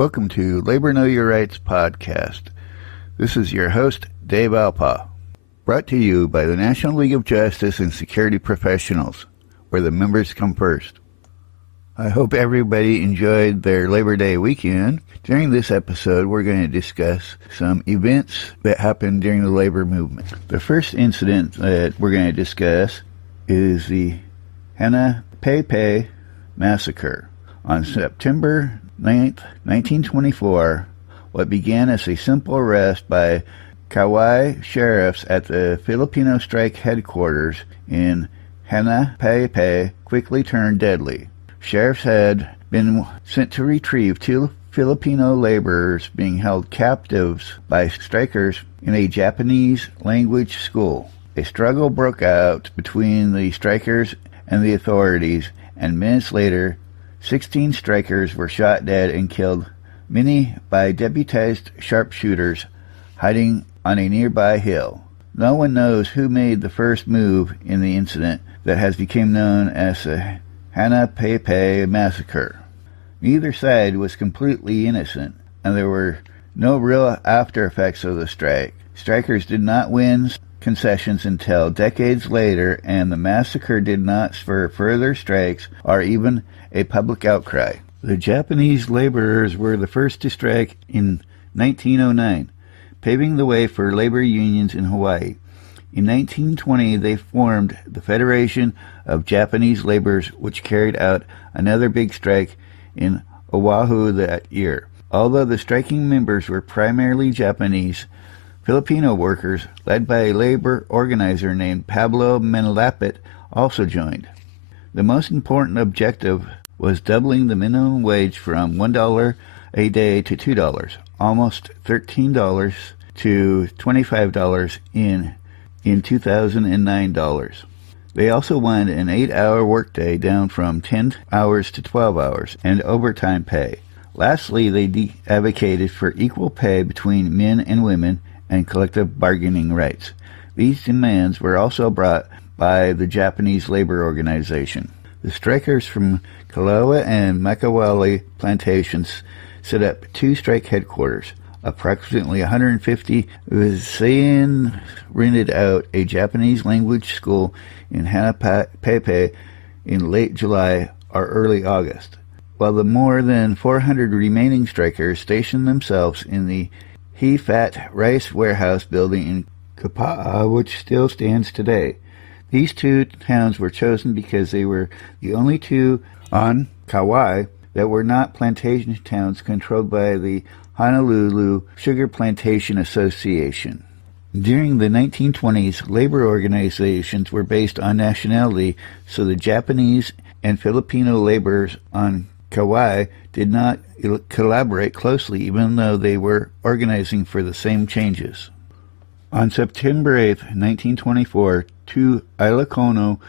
Welcome to Labor Know Your Rights podcast. This is your host, Dave Alpa, brought to you by the National League of Justice and Security Professionals, where the members come first. I hope everybody enjoyed their Labor Day weekend. During this episode, we're going to discuss some events that happened during the labor movement. The first incident that we're going to discuss is the Hanapepe Massacre. On September 9th, 1924, what began as a simple arrest by Kauai sheriffs at the Filipino strike headquarters in Hanapepe quickly turned deadly. Sheriffs had been sent to retrieve two Filipino laborers being held captives by strikers in a Japanese language school. A struggle broke out between the strikers and the authorities, and minutes later, 16 strikers were shot dead and killed, many by deputized sharpshooters hiding on a nearby hill. No one knows who made the first move in the incident that has become known as the Hanapepe Massacre. Neither side was completely innocent, and there were no real after effects of the strike. Strikers did not win concessions until decades later, and the massacre did not spur further strikes or even a public outcry. The Japanese laborers were the first to strike in 1909, paving the way for labor unions in Hawaii. In 1920, they formed the Federation of Japanese Laborers, which carried out another big strike in Oahu that year. Although the striking members were primarily Japanese, Filipino workers, led by a labor organizer named Pablo Manlapit, also joined. The most important objective was doubling the minimum wage from $1 a day to $2, almost $13 to $25 in 2009 dollars. They also wanted an 8-hour workday down from 10 hours to 12 hours and overtime pay. Lastly, they advocated for equal pay between men and women and collective bargaining rights. These demands were also brought by the Japanese Labor Organization. The strikers from Kalawa and Makaweli plantations set up two strike headquarters. Approximately 150 Visayan rented out a Japanese language school in Hanapepe in late July or early August, while the more than 400 remaining strikers stationed themselves in the He-Fat Rice Warehouse building in Kapa'a, which still stands today. These two towns were chosen because they were the only two on Kauai that were not plantation towns controlled by the Honolulu Sugar Plantation Association. During the 1920s, labor organizations were based on nationality, so the Japanese and Filipino laborers on Kauai did not collaborate closely, even though they were organizing for the same changes. On September 8, 1924, two Ilocano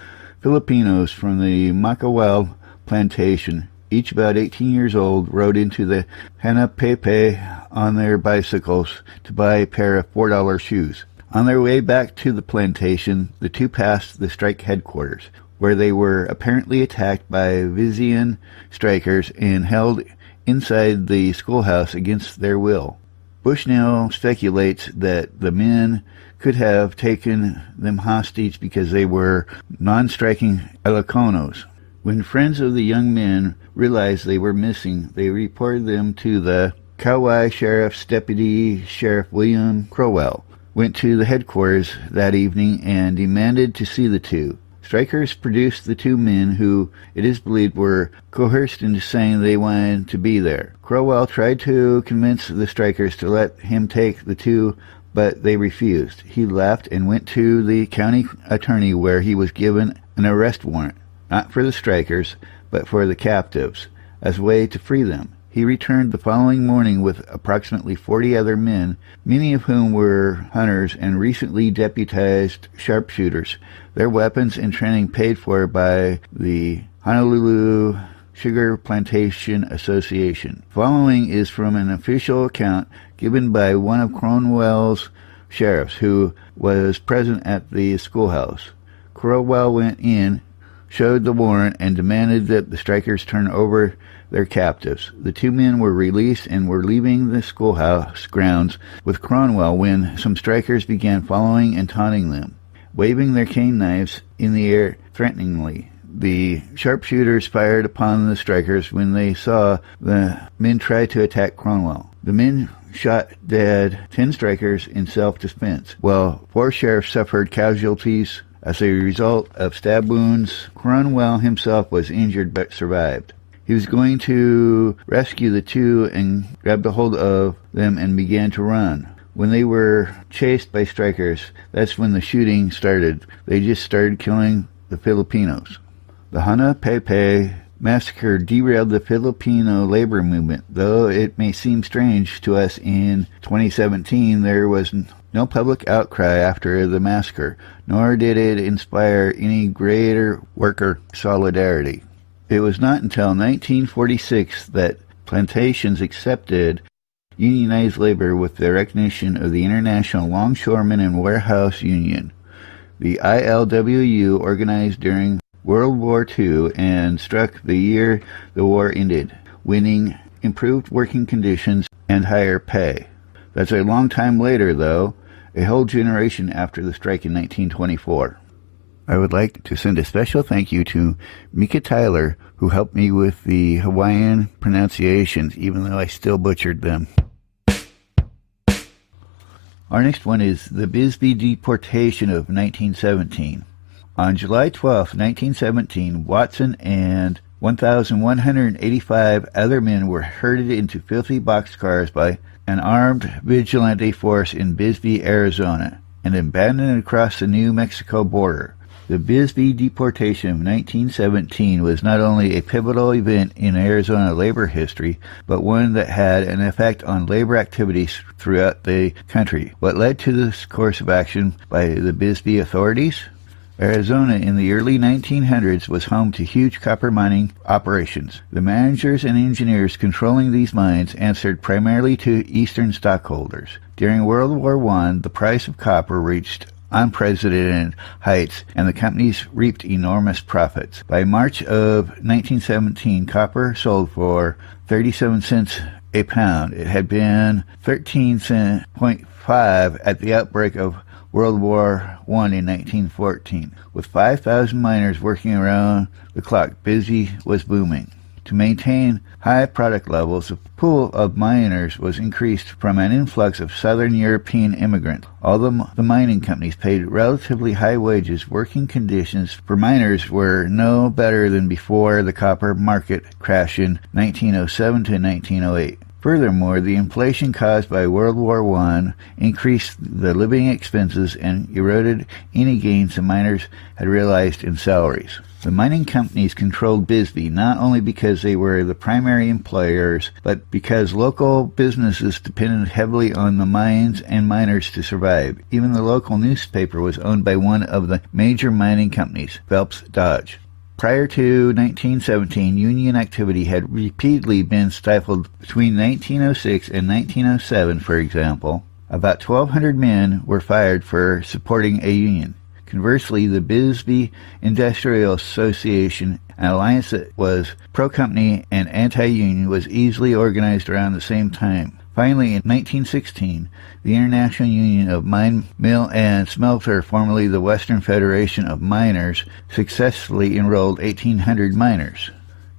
Filipinos from the Makawel plantation, each about 18 years old, rode into the Hanapepe on their bicycles to buy a pair of $4 shoes. On their way back to the plantation, the two passed the strike headquarters, where they were apparently attacked by Visayan strikers and held inside the schoolhouse against their will. Bushnell speculates that the men could have taken them hostage because they were non-striking Ilocanos. When friends of the young men realized they were missing, they reported them to the Kauai Sheriff's Deputy Sheriff William Crowell, went to the headquarters that evening and demanded to see the two. Strikers produced the two men who, it is believed, were coerced into saying they wanted to be there. Crowell tried to convince the strikers to let him take the two, but they refused. He left and went to the county attorney, where he was given an arrest warrant, not for the strikers, but for the captives, as a way to free them. He returned the following morning with approximately 40 other men, many of whom were hunters and recently deputized sharpshooters, their weapons and training paid for by the Honolulu Sugar Plantation Association. Following is from an official account given by one of Crowell's sheriffs, who was present at the schoolhouse. Crowell went in, showed the warrant, and demanded that the strikers turn over their captives. The two men were released and were leaving the schoolhouse grounds with Cromwell when some strikers began following and taunting them, waving their cane knives in the air threateningly. The sharpshooters fired upon the strikers when they saw the men try to attack Cromwell. The men shot dead 10 strikers in self-defense, while 4 sheriffs suffered casualties as a result of stab wounds. Cromwell himself was injured but survived. He was going to rescue the two and grabbed a hold of them and began to run. When they were chased by strikers, that's when the shooting started. They just started killing the Filipinos. The Hanapepe massacre derailed the Filipino labor movement. Though it may seem strange to us in 2017, there was no public outcry after the massacre, nor did it inspire any greater worker solidarity. It was not until 1946 that plantations accepted unionized labor with the recognition of the International Longshoremen and Warehouse Union. The ILWU organized during World War II and struck the year the war ended, winning improved working conditions and higher pay. That's a long time later, though, a whole generation after the strike in 1924. I would like to send a special thank you to Mika Tyler, who helped me with the Hawaiian pronunciations, even though I still butchered them. Our next one is the Bisbee deportation of 1917. On July 12, 1917, Watson and 1,185 other men were herded into filthy boxcars by an armed vigilante force in Bisbee, Arizona, and abandoned across the New Mexico border. The Bisbee deportation of 1917 was not only a pivotal event in Arizona labor history, but one that had an effect on labor activities throughout the country. What led to this course of action by the Bisbee authorities? Arizona in the early 1900s was home to huge copper mining operations. The managers and engineers controlling these mines answered primarily to Eastern stockholders. During World War I, the price of copper reached unprecedented heights, and the companies reaped enormous profits. By March of 1917, copper sold for 37 cents a pound. It had been 13.5 at the outbreak of World War I in 1914. With 5,000 miners working around the clock, Bisbee was booming. To maintain high product levels, the pool of miners was increased from an influx of Southern European immigrants. Although the mining companies paid relatively high wages, working conditions for miners were no better than before the copper market crash in 1907 to 1908. Furthermore, the inflation caused by World War I increased the living expenses and eroded any gains the miners had realized in salaries. The mining companies controlled Bisbee not only because they were the primary employers, but because local businesses depended heavily on the mines and miners to survive. Even the local newspaper was owned by one of the major mining companies, Phelps Dodge. Prior to 1917, union activity had repeatedly been stifled. Between 1906 and 1907, for example, about 1,200 men were fired for supporting a union. Conversely, the Bisbee Industrial Association, an alliance that was pro-company and anti-union, was easily organized around the same time. Finally, in 1916, the International Union of Mine, Mill, and Smelter, formerly the Western Federation of Miners, successfully enrolled 1,800 miners.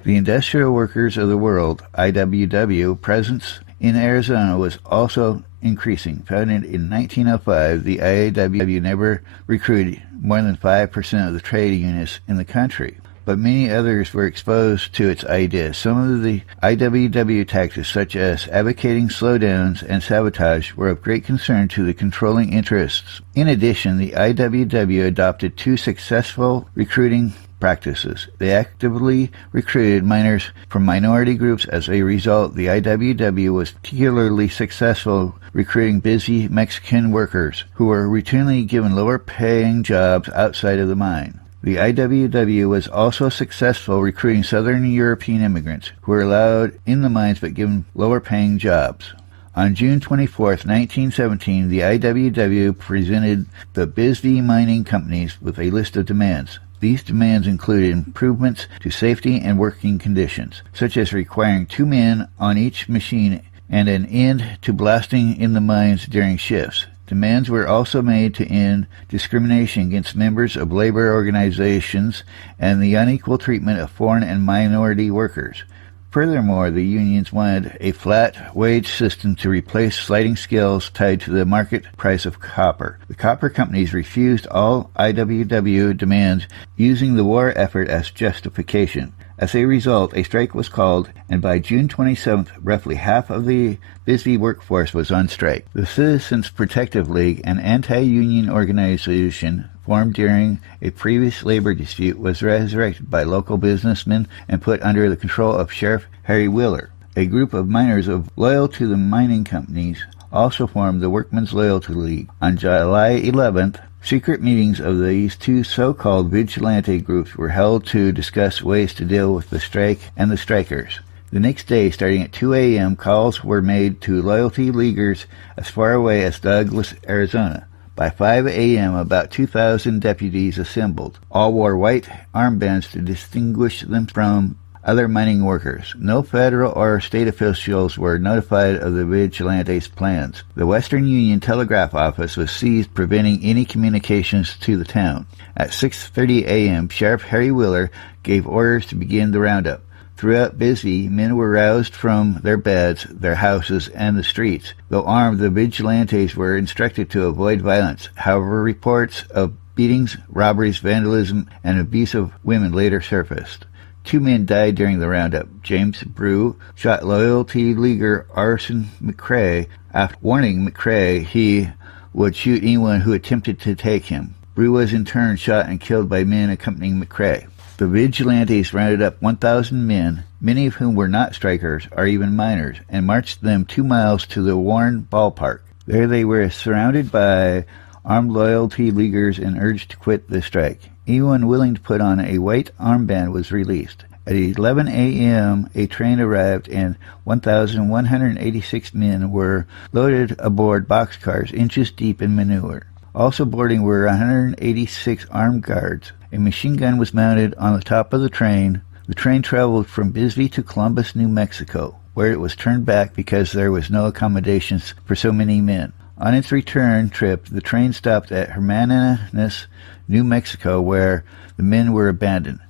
The Industrial Workers of the World, IWW, presence in Arizona was also increasing. Founded in 1905, the IWW never recruited more than 5% of the trade unions in the country, but many others were exposed to its ideas. Some of the IWW tactics, such as advocating slowdowns and sabotage, were of great concern to the controlling interests. In addition, the IWW adopted 2 successful recruiting practices. They actively recruited miners from minority groups. As a result, the IWW was particularly successful recruiting busy Mexican workers who were routinely given lower-paying jobs outside of the mine. The IWW was also successful recruiting Southern European immigrants who were allowed in the mines but given lower-paying jobs. On June 24, 1917, the IWW presented the Bisbee mining companies with a list of demands. These demands included improvements to safety and working conditions, such as requiring 2 men on each machine and an end to blasting in the mines during shifts. Demands were also made to end discrimination against members of labor organizations and the unequal treatment of foreign and minority workers. Furthermore, the unions wanted a flat wage system to replace sliding scales tied to the market price of copper. The copper companies refused all IWW demands, using the war effort as justification. As a result, a strike was called, and by June 27th, roughly half of the Bisbee workforce was on strike. The Citizens Protective League, an anti-union organization formed during a previous labor dispute, was resurrected by local businessmen and put under the control of Sheriff Harry Wheeler. A group of miners loyal to the mining companies also formed the Workmen's Loyalty League. On July 11th, secret meetings of these two so-called vigilante groups were held to discuss ways to deal with the strike and the strikers. The next day, starting at 2 a.m., calls were made to loyalty leaguers as far away as Douglas, Arizona. By 5 a.m., about 2,000 deputies assembled. All wore white armbands to distinguish them from other mining workers. No federal or state officials were notified of the vigilantes' plans. The Western Union Telegraph Office was seized, preventing any communications to the town. At 6:30 a.m., Sheriff Harry Wheeler gave orders to begin the roundup. Throughout Bisbee, men were roused from their beds, their houses, and the streets. Though armed, the vigilantes were instructed to avoid violence. However, reports of beatings, robberies, vandalism, and abuse of women later surfaced. 2 men died during the roundup. James Brew shot loyalty leaguer Arson McCrae after warning McCrae he would shoot anyone who attempted to take him. Brew was in turn shot and killed by men accompanying McCrae. The vigilantes rounded up 1,000 men, many of whom were not strikers or even miners, and marched them 2 miles to the Warren Ballpark. There they were surrounded by armed loyalty leaguers and urged to quit the strike. Anyone willing to put on a white armband was released. At 11 a.m., a train arrived and 1,186 men were loaded aboard boxcars inches deep in manure. Also boarding were 186 armed guards. A machine gun was mounted on the top of the train. The train traveled from Bisbee to Columbus, New Mexico, where it was turned back because there was no accommodations for so many men. On its return trip, the train stopped at Hermanus, New Mexico, where the men were abandoned.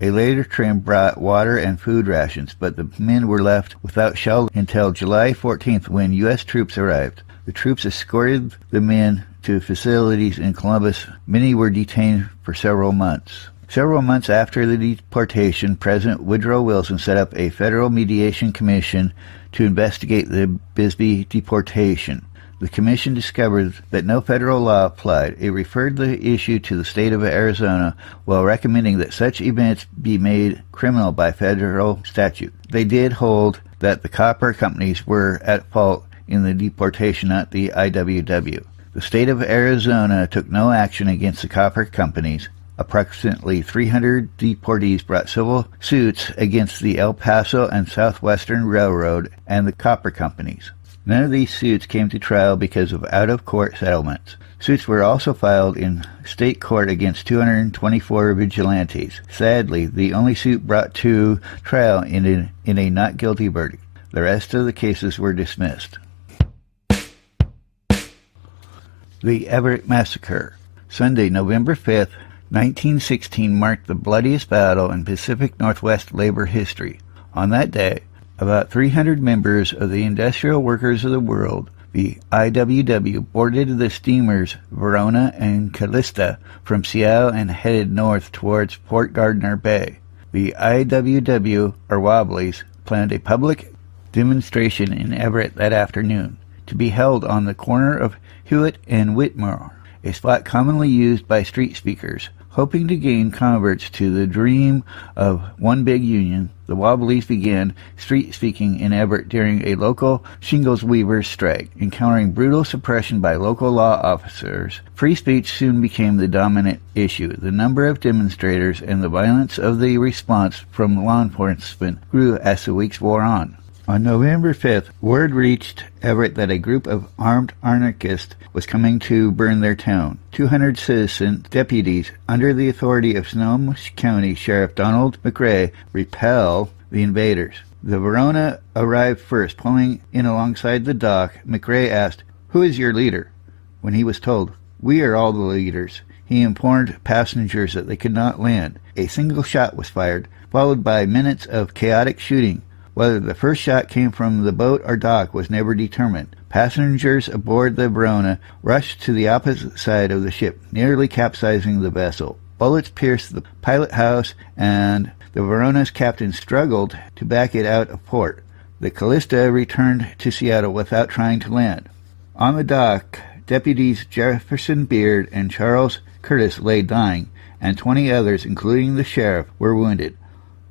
A later train brought water and food rations, but the men were left without shelter until July 14th, when U.S. troops arrived. The troops escorted the men to facilities in Columbus. Many were detained for several months. Several months after the deportation, President Woodrow Wilson set up a federal mediation commission to investigate the Bisbee deportation. The commission discovered that no federal law applied. It referred the issue to the state of Arizona while recommending that such events be made criminal by federal statute. They did hold that the copper companies were at fault in the deportation, not the IWW. The state of Arizona took no action against the copper companies. Approximately 300 deportees brought civil suits against the El Paso and Southwestern Railroad and the copper companies. None of these suits came to trial because of out-of-court settlements. Suits were also filed in state court against 224 vigilantes. Sadly, the only suit brought to trial ended in a not guilty verdict. The rest of the cases were dismissed. The Everett Massacre. Sunday, November 5th, 1916 marked the bloodiest battle in Pacific Northwest labor history. On that day, about 300 members of the Industrial Workers of the World, the IWW, boarded the steamers Verona and Callista from Seattle and headed north towards Port Gardner Bay. The IWW, or Wobblies, planned a public demonstration in Everett that afternoon, to be held on the corner of Hewitt and Whitmore, a spot commonly used by street speakers. Hoping to gain converts to the dream of one big union, the Wobblies began street speaking in Everett during a local shingles weavers strike. Encountering brutal suppression by local law officers, free speech soon became the dominant issue. The number of demonstrators and the violence of the response from law enforcement grew as the weeks wore on. On November 5th, word reached Everett that a group of armed anarchists was coming to burn their town. 200 citizen deputies, under the authority of Snohomish County Sheriff Donald McRae, repel the invaders. The Verona arrived first. Pulling in alongside the dock, McRae asked, "Who is your leader?" When he was told, "We are all the leaders," he informed passengers that they could not land. A single shot was fired, followed by minutes of chaotic shooting. Whether the first shot came from the boat or dock was never determined. Passengers aboard the Verona rushed to the opposite side of the ship, nearly capsizing the vessel. Bullets pierced the pilot house, and the Verona's captain struggled to back it out of port. The Callista returned to Seattle without trying to land. On the dock, deputies Jefferson Beard and Charles Curtis lay dying, and 20 others, including the sheriff, were wounded.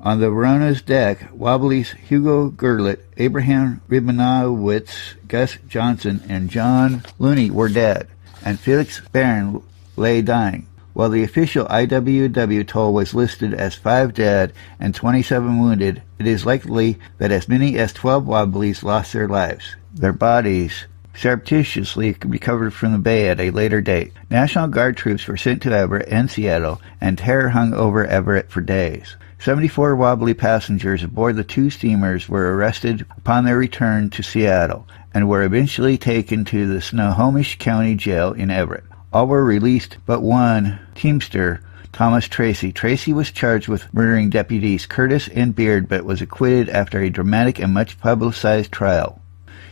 On the Verona's deck, Wobbly's Hugo Gerlet, Abraham Ribinowitz, Gus Johnson, and John Looney were dead, and Felix Barron lay dying, while the official IWW toll was listed as 5 dead and 27 wounded. It is likely that as many as 12 Wobblies lost their lives. Their bodies surreptitiously recovered from the bay at a later date. National Guard troops were sent to Everett and Seattle, and terror hung over Everett for days. 74 Wobbly passengers aboard the 2 steamers were arrested upon their return to Seattle and were eventually taken to the Snohomish County Jail in Everett. All were released but one teamster, Thomas Tracy. Tracy was charged with murdering deputies Curtis and Beard, but was acquitted after a dramatic and much publicized trial.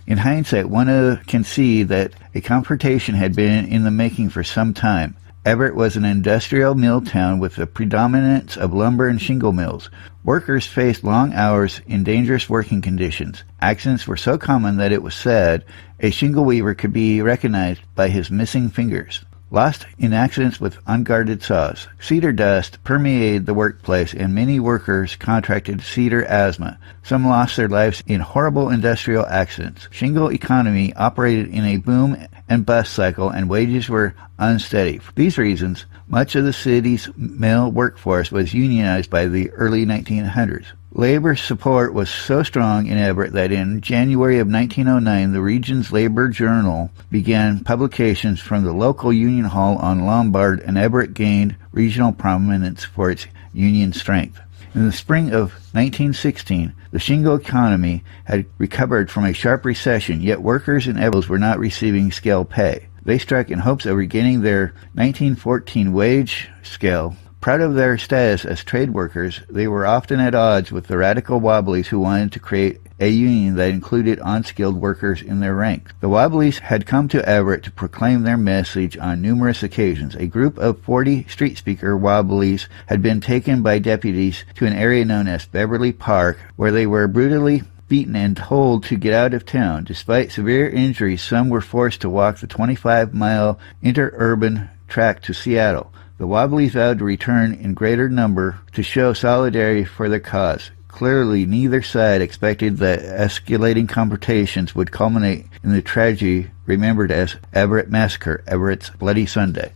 In hindsight, one can see that a confrontation had been in the making for some time. Everett was an industrial mill town with a predominance of lumber and shingle mills. Workers faced long hours in dangerous working conditions. Accidents were so common that it was said a shingle weaver could be recognized by his missing fingers. Lost in accidents with unguarded saws. Cedar dust permeated the workplace, and many workers contracted cedar asthma. Some lost their lives in horrible industrial accidents. Shingle economy operated in a boom and bust cycle, and wages were unsteady. For these reasons, much of the city's male workforce was unionized by the early 1900s. Labor support was so strong in Everett that in January of 1909, the region's labor journal began publications from the local union hall on Lombard, and Everett gained regional prominence for its union strength. In the spring of 1916, the shingle economy had recovered from a sharp recession, yet workers in Everett were not receiving scale pay. They struck in hopes of regaining their 1914 wage scale. Proud of their status as trade workers, they were often at odds with the radical Wobblies who wanted to create a union that included unskilled workers in their ranks. The Wobblies had come to Everett to proclaim their message on numerous occasions. A group of 40 street speaker Wobblies had been taken by deputies to an area known as Beverly Park, where they were brutally beaten and told to get out of town. Despite severe injuries, some were forced to walk the 25-mile interurban track to Seattle. The Wobblies vowed to return in greater number to show solidarity for their cause. Clearly, neither side expected that escalating confrontations would culminate in the tragedy remembered as Everett Massacre, Everett's Bloody Sunday.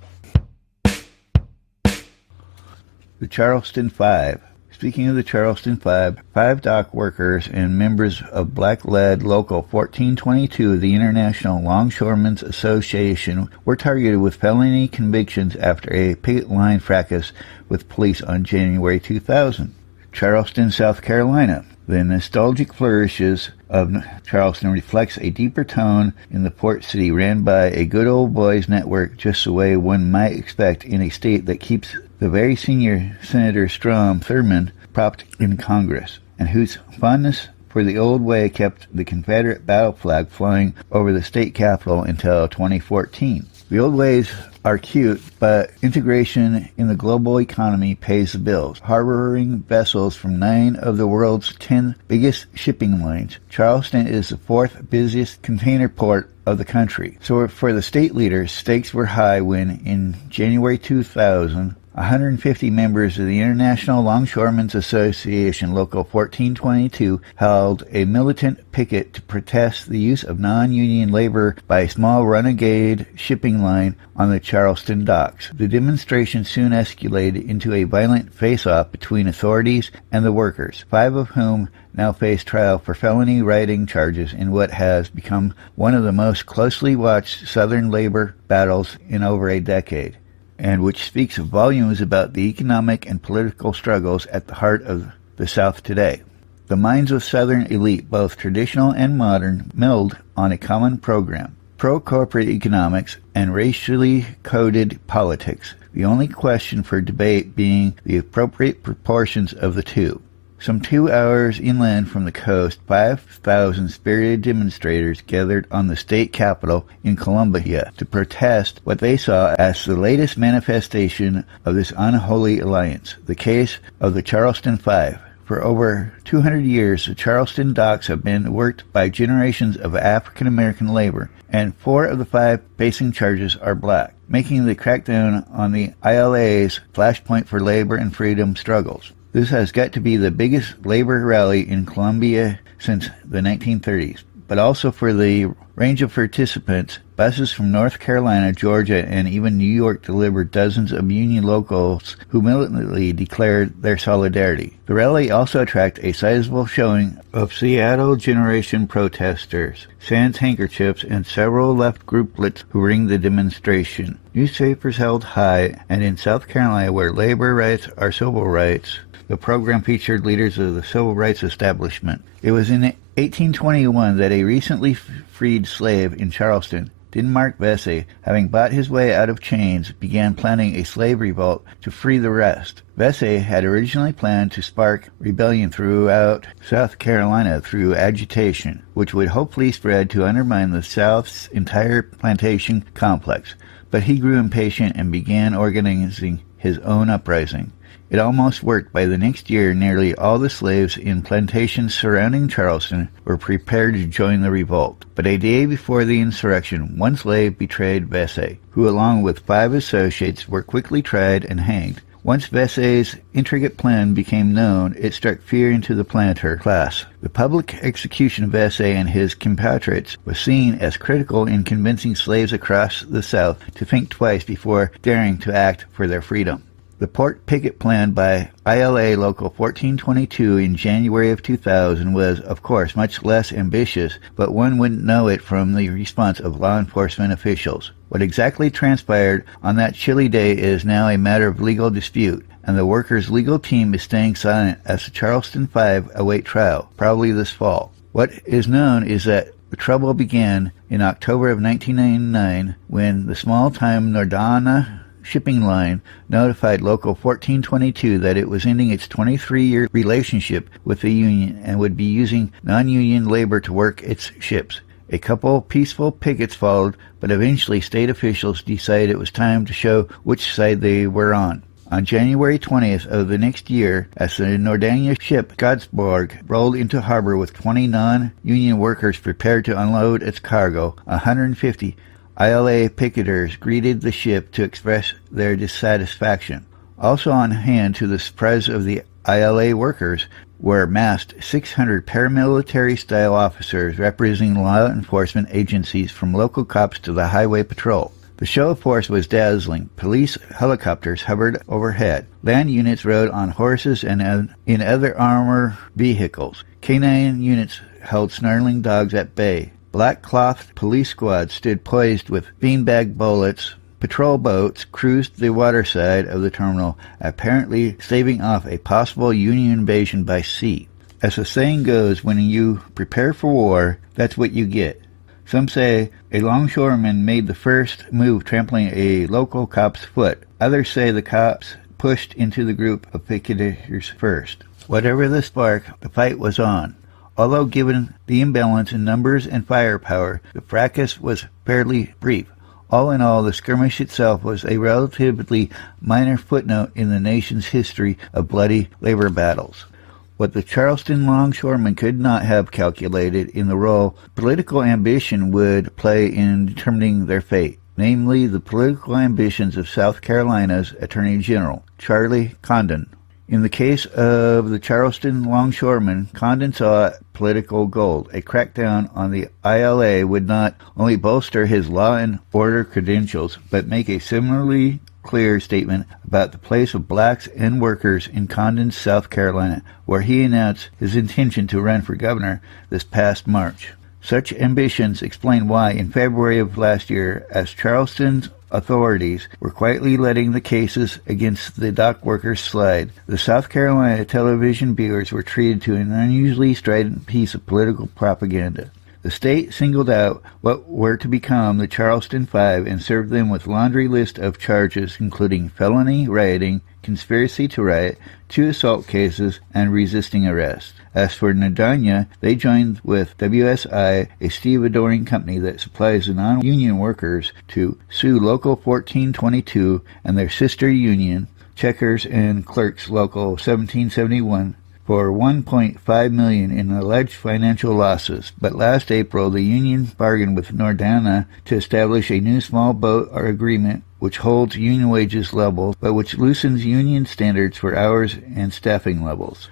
The Charleston Five. Speaking of the Charleston Five, 5 dock workers and members of Black Lead Local 1422 of the International Longshoremen's Association were targeted with felony convictions after a picket line fracas with police on January 2000. Charleston, South Carolina. The nostalgic flourishes of Charleston reflects a deeper tone in the port city ran by a good old boys network, just the way one might expect in a state that keeps the very senior Senator Strom Thurmond propped in Congress, and whose fondness for the old way kept the Confederate battle flag flying over the state capitol until 2014. The old ways are cute, but integration in the global economy pays the bills. Harboring vessels from 9 of the world's 10 biggest shipping lines, Charleston is the 4th busiest container port of the country. So for the state leaders, stakes were high when, in January 2000, 150 members of the International Longshoremen's Association Local 1422 held a militant picket to protest the use of non-union labor by a small renegade shipping line on the Charleston docks. The demonstration soon escalated into a violent face-off between authorities and the workers, 5 of whom now face trial for felony writing charges in what has become one of the most closely watched Southern labor battles in over a decade, and which speaks volumes about the economic and political struggles at the heart of the South today. The minds of Southern elite, both traditional and modern, milled on a common program: pro-corporate economics and racially coded politics, the only question for debate being the appropriate proportions of the two. Some 2 hours inland from the coast, 5,000 spirited demonstrators gathered on the state capitol in Columbia to protest what they saw as the latest manifestation of this unholy alliance, the case of the Charleston Five. For over 200 years, the Charleston docks have been worked by generations of African-American labor, and 4 of the 5 facing charges are black, making the crackdown on the ILA's flashpoint for labor and freedom struggles. This has got to be the biggest labor rally in Columbia since the 1930s, but also for the range of participants. Buses from North Carolina, Georgia, and even New York delivered dozens of union locals who militantly declared their solidarity. The rally also attracted a sizable showing of Seattle Generation protesters, sans handkerchiefs, and several left grouplets who ringed the demonstration. Newspapers held high, and in South Carolina, where labor rights are civil rights, the program featured leaders of the civil rights establishment. It was in 1821 that a recently freed slave in Charleston, Denmark Vesey, having bought his way out of chains, began planning a slave revolt to free the rest. Vesey had originally planned to spark rebellion throughout South Carolina through agitation, which would hopefully spread to undermine the South's entire plantation complex, but he grew impatient and began organizing his own uprising. It almost worked. By the next year, nearly all the slaves in plantations surrounding Charleston were prepared to join the revolt. But a day before the insurrection, one slave betrayed Vesey, who along with 5 associates were quickly tried and hanged. Once Vesey's intricate plan became known, it struck fear into the planter class. The public execution of Vesey and his compatriots was seen as critical in convincing slaves across the South to think twice before daring to act for their freedom. The port picket plan by ILA Local 1422 in January of 2000 was, of course, much less ambitious, but one wouldn't know it from the response of law enforcement officials. What exactly transpired on that chilly day is now a matter of legal dispute, and the workers' legal team is staying silent as the Charleston Five await trial, probably this fall. What is known is that the trouble began in October of 1999 when the small-time Nordana shipping line notified Local 1422 that it was ending its 23-year relationship with the union and would be using non-union labor to work its ships. A couple peaceful pickets followed, but eventually state officials decided it was time to show which side they were on. On January 20th of the next year, as the Nordania ship Godsborg rolled into harbor with 20 non-union workers prepared to unload its cargo, 150 ILA picketers greeted the ship to express their dissatisfaction. Also on hand, to the surprise of the ILA workers, were massed 600 paramilitary-style officers representing law enforcement agencies from local cops to the highway patrol. The show of force was dazzling. Police helicopters hovered overhead. Land units rode on horses and in other armor vehicles. Canine units held snarling dogs at bay. Black-clothed police squads stood poised with beanbag bullets. Patrol boats cruised the waterside of the terminal, apparently staving off a possible Union invasion by sea. As the saying goes, when you prepare for war, that's what you get. Some say a longshoreman made the first move, trampling a local cop's foot. Others say the cops pushed into the group of picketers first. Whatever the spark, the fight was on. Although given the imbalance in numbers and firepower, the fracas was fairly brief. All in all, the skirmish itself was a relatively minor footnote in the nation's history of bloody labor battles. What the Charleston longshoremen could not have calculated in the role political ambition would play in determining their fate. namely the political ambitions of South Carolina's Attorney General, Charlie Condon. In the case of the Charleston longshoremen, Condon saw political gold. A crackdown on the ILA would not only bolster his law and order credentials, but make a similarly clear statement about the place of blacks and workers in Condon's South Carolina, where he announced his intention to run for governor this past March. Such ambitions explain why, in February of last year, as Charleston's authorities were quietly letting the cases against the dock workers slide, the South Carolina television viewers were treated to an unusually strident piece of political propaganda. The state singled out what were to become the Charleston Five and served them with a laundry list of charges including felony rioting, conspiracy to riot, 2 assault cases, and resisting arrest. As for Nadanya, they joined with WSI, a stevedoring company that supplies the non-union workers, to sue Local 1422 and their sister union, Checkers and Clerks Local 1771, for $1.5 million in alleged financial losses. But last April, the union bargained with Nordana to establish a new small boat agreement which holds union wages level, but which loosens union standards for hours and staffing levels.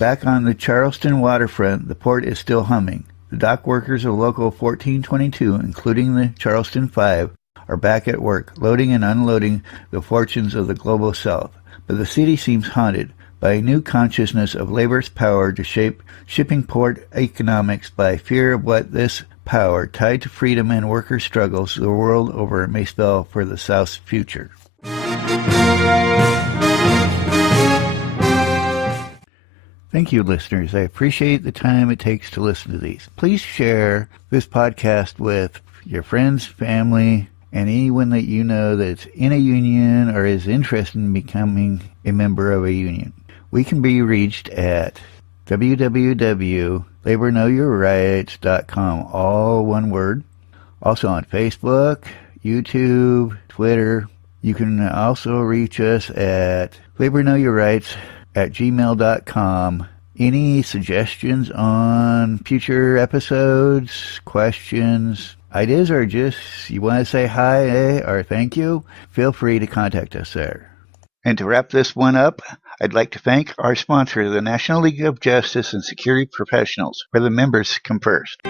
Back on the Charleston waterfront, the port is still humming. The dock workers of Local 1422, including the Charleston Five, are back at work, loading and unloading the fortunes of the global South. But the city seems haunted by a new consciousness of labor's power to shape shipping port economics, by fear of what this power, tied to freedom and worker struggles the world over, may spell for the South's future. Thank you, listeners. I appreciate the time it takes to listen to these. Please share this podcast with your friends, family, and anyone that you know that's in a union or is interested in becoming a member of a union. We can be reached at www.laborknowyourrights.com, all one word. Also on Facebook, YouTube, Twitter. You can also reach us at laborknowyourrights@gmail.com. Any suggestions on future episodes, questions, ideas, or just you want to say hi or thank you, feel free to contact us there. And to wrap this one up, I'd like to thank our sponsor, the National League of Justice and Security Professionals, where the members come first.